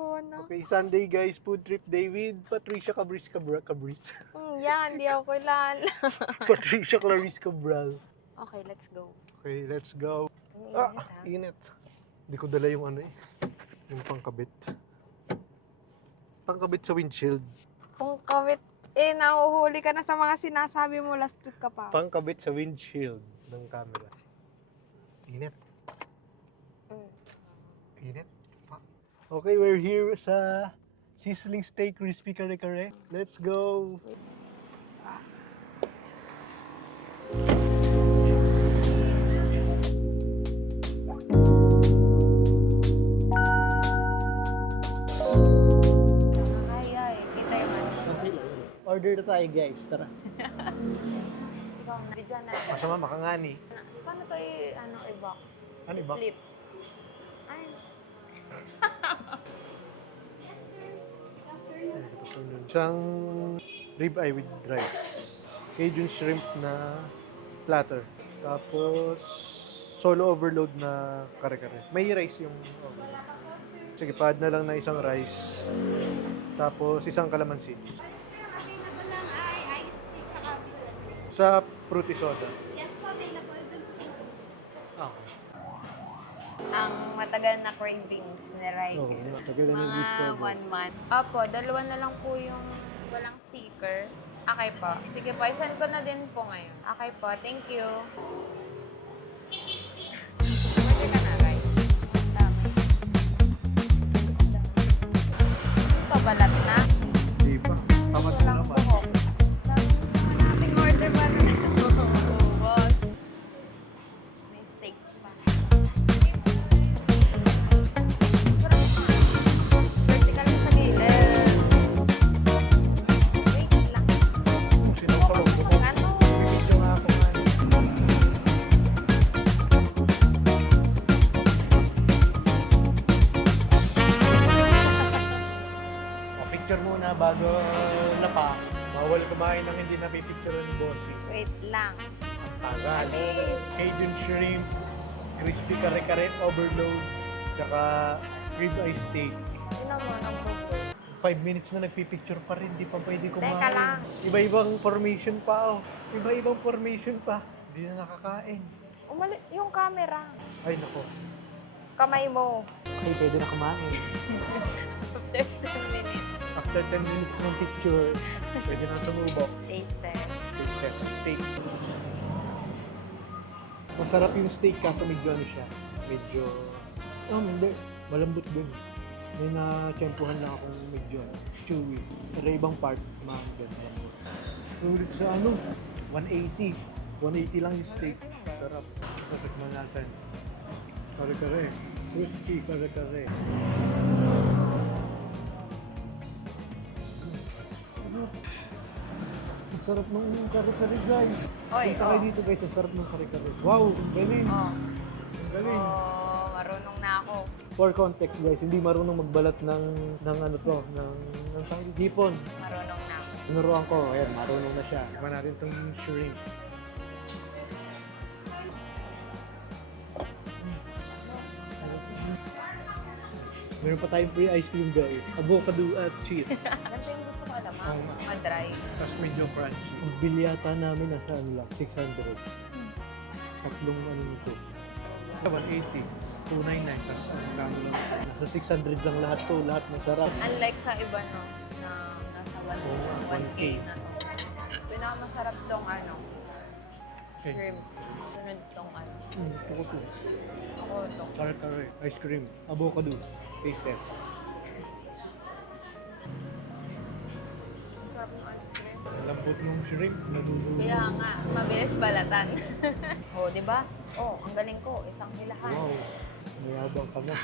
bono. Okay, Sunday guys, food trip day with Patricia Cabris. Yan, di ako kilala. Patricia Clarice Cabral. Okay, let's go. Okay, let's go. Ang init, ha? Init. Hindi ko dala yung ano eh. Yung pangkabit. Pangkabit sa windshield. Kung kawit, nahuhuli ka na sa mga sinasabi mo last week ka pa. Pangkabit sa windshield ng camera. Init. Init. Fuck. Okay, we're here sa Sizzling Steak Crispy Kare Kare. Let's go. Ay, kita yung ano. Order na tayo guys, tara. Ikaw na. Bidyan na. Masama makangani. Paano to i-back? Ano ba? Flip. Ay. Isang ribeye with rice. Cajun shrimp na platter. Tapos solo overload na kare-kare. May rice yung overload. Sige, pad na lang na isang rice. Tapos isang kalamansi. Available lang ay iced tea tsaka Sa fruity soda. yes po, available dun po. Okay. Ang matagal na cravings ni Ryker. Oo, tagal na nag-list ko. Mga 1 month. Opo, dalawa na lang po yung walang sticker. Okay po. Sige po, isan ko na din po ngayon. Okay po, thank you. Pwede ka na, Ray. Dami. Ito, balat na. Di ba? Tamad na Walang naman. buhok. Dami na ating order ba na? Boss. May steak pa. Vertical sa gilid. Wait lang. Sino Ako pa kasi ako? ano. Video nga ako man. Picture muna bago napa. Bawal kumain ng hindi napipicture ni bossing. Wait lang. Tagal. Alis. Cajun shrimp, crispy kare-kare overload, tsaka ribeye steak. Sino mo nang bubo? 5 minutes na nagpipicture pa rin, di pa pwede kumain. Teka lang. Iba-ibang formation pa, oh. Iba-ibang formation pa. Hindi na nakakain. Yung camera. Ay, nako. Kamay mo. Ay, pwede na kumain. After 10 minutes. After 10 minutes ng picture, pwede na sumubok. Taste test. Taste test. Steak. Masarap yung steak kaso medyo ano siya. Medyo... Oh, hindi. Malambot din. May na-tsempuhan lang akong medyo chewy. Pero ibang part, mahanggan. Sulit sa ano, 180. 180 lang yung steak. Sarap. Patikman natin. Kare-kare. Crispy kare-kare. Ang sarap ng kare-kare guys. Oy, Punta kayo oh. dito guys, ang sarap ng kare-kare. Wow, ang galing. Oh. Ang galing. Oh, marunong na ako. For context guys, hindi marunong magbalat ng ano to, ng hipon. Marunong na ako. Tinuruan ko, ayan, marunong na siya. Tikman natin itong shrimp. Meron pa tayong free ice cream guys. Avocado at cheese. Ganito yung gusto ko alam, ha? Oo nga. Ma-dry. Tapos medyo crunchy. Ang bill yata namin nasa ano lang, 600. Tatlong ano nito. 180. 299. Tapos ang kamo lang. Nasa 600 lang lahat to. Lahat masarap. Unlike sa iba, no? Na nasa Oo, 1K na. Pinakamasarap tong ano, Okay. shrimp. Sunod tong ano. Ako to. Ako to. Kare-kare. Ice cream. Avocado. Taste test. Ang sarap ng ice cream. Lambot ng shrimp. Naluluto. Kaya nga, mabilis balatan. Oh, di ba? Oh, ang galing ko. Isang hilahan. Wow. Mayabang ka na.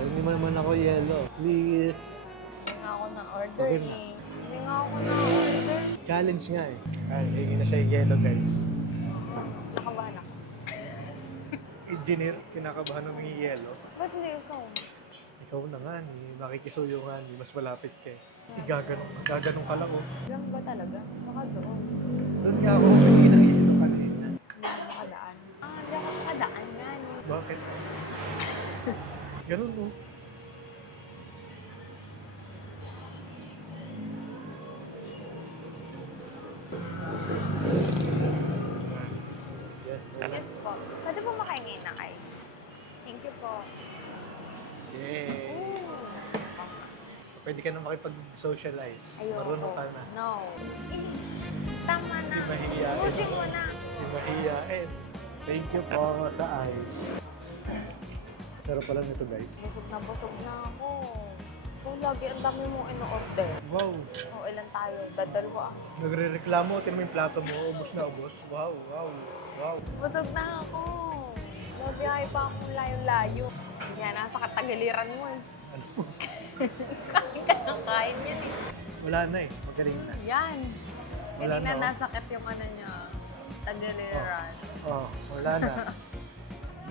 Hindi mo naman ako yellow. Please. Hindi nga ako na-order Okay na. eh. Hindi nga ako na-order. Challenge nga eh. Ay, hingi na siya yung yellow guys. Nakabahan ako. Engineer, kinakabahan ng yung yellow. Ba't hindi ikaw? Ikaw na nga ni, makikisuyo nga ni, mas malapit ka eh. Gaganong ka lang oh. Lang ba talaga? Baka doon. Doon nga ako hingi ng yellow kanina. Hindi mo nakadaan. Hindi ako nakadaan nga. No? Bakit? Ganun oh. Pwede ka na makipag-socialize. Ayoko. Marunong ka na. No. Tama na. Si mahihiyain. Ubusin mo na. Si mahihiyain. Thank you po sa ice. Sarap pala nito guys. Busog na ako. Oh, lagi ang dami mong ino-order. Wow. Oh, ilan tayo? Dadalwa. Nagre-reklamo, tinan mo yung plato mo. Ubus na ubus. Wow, wow, wow. Busog na ako. Nabiyahe pa akong layo-layo. Yan, nasa katagiliran mo eh. Ano? Kain ka ng kain yan eh. Wala na eh. Magaling na. Yan. Wala Hindi na, na oh. nasakit yung ano niya. Tagiliran. Oh, wala na.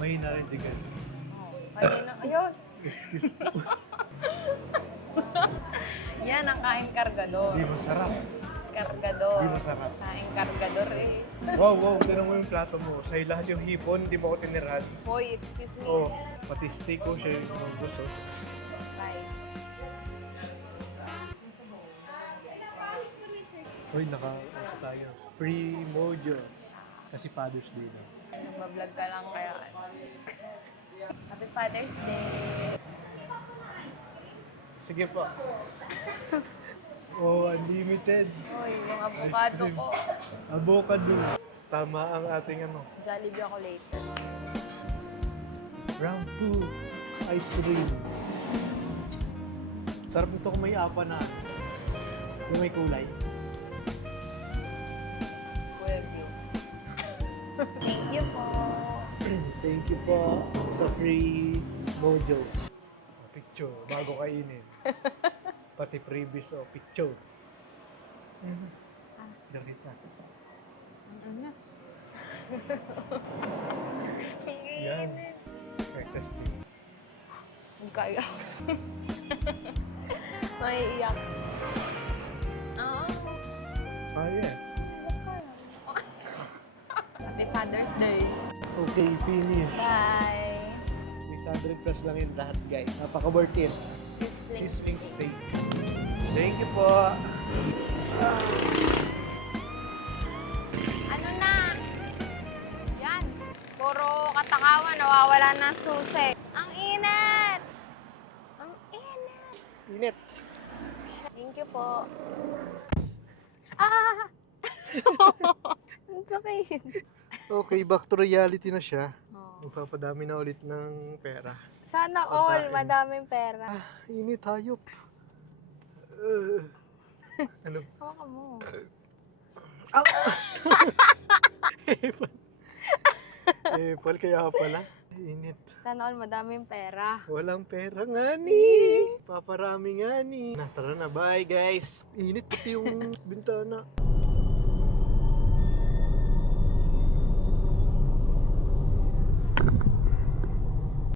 May narindigan. Oh, kanina. Ayun. Yan ang kain kargador. Di masarap. Kargador. Di masarap. Kain kargador eh. Wow, wow. Tinan mo yung plato mo. Sa'yo lahat yung hipon, hindi mo ko tinirahan. Hoy, excuse me. Oh, pati steak ko siya yung mga gusto. Bye. Uy, naka-off tayo. Free mojos. Kasi Father's Day na. Nagbablog ka lang kaya. Happy Father's Day. Sige po. Oh, unlimited. Hoy, yung avocado cream. ko. Avocado. Tama ang ating ano. Jollibee ako later. Round 2. Ice cream. Sarap nito kung may apa na. Yung may kulay. Well, you. Thank you po. Thank you po sa free mojos. Picture, bago kainin. Pati previous o picture. Dalita. Ano? Yan. Breakfast day. Huwag kaya. May iyak. Oo. Ah, yeah. Happy Father's Day. Okay, finish. Bye. 600 plus lang yung lahat, guys. Napaka-worth it. Sizzling steak. Thank you po. Ano na? Yan. Puro katakawan, nawawala ng susi. Ang init! Ang init! Init. Thank you po. Ah! Ang sakit. Okay, back to reality na siya. Oh. Magpapadami na ulit ng pera. Sana all, madaming pera. Init, hayop. Ano? Hawakan mo. Pal kaya pala. Init. Sana all, madaming pera. Walang pera nga ni. Paparami nga ni. Tara na, bye guys. Init pati yung bintana.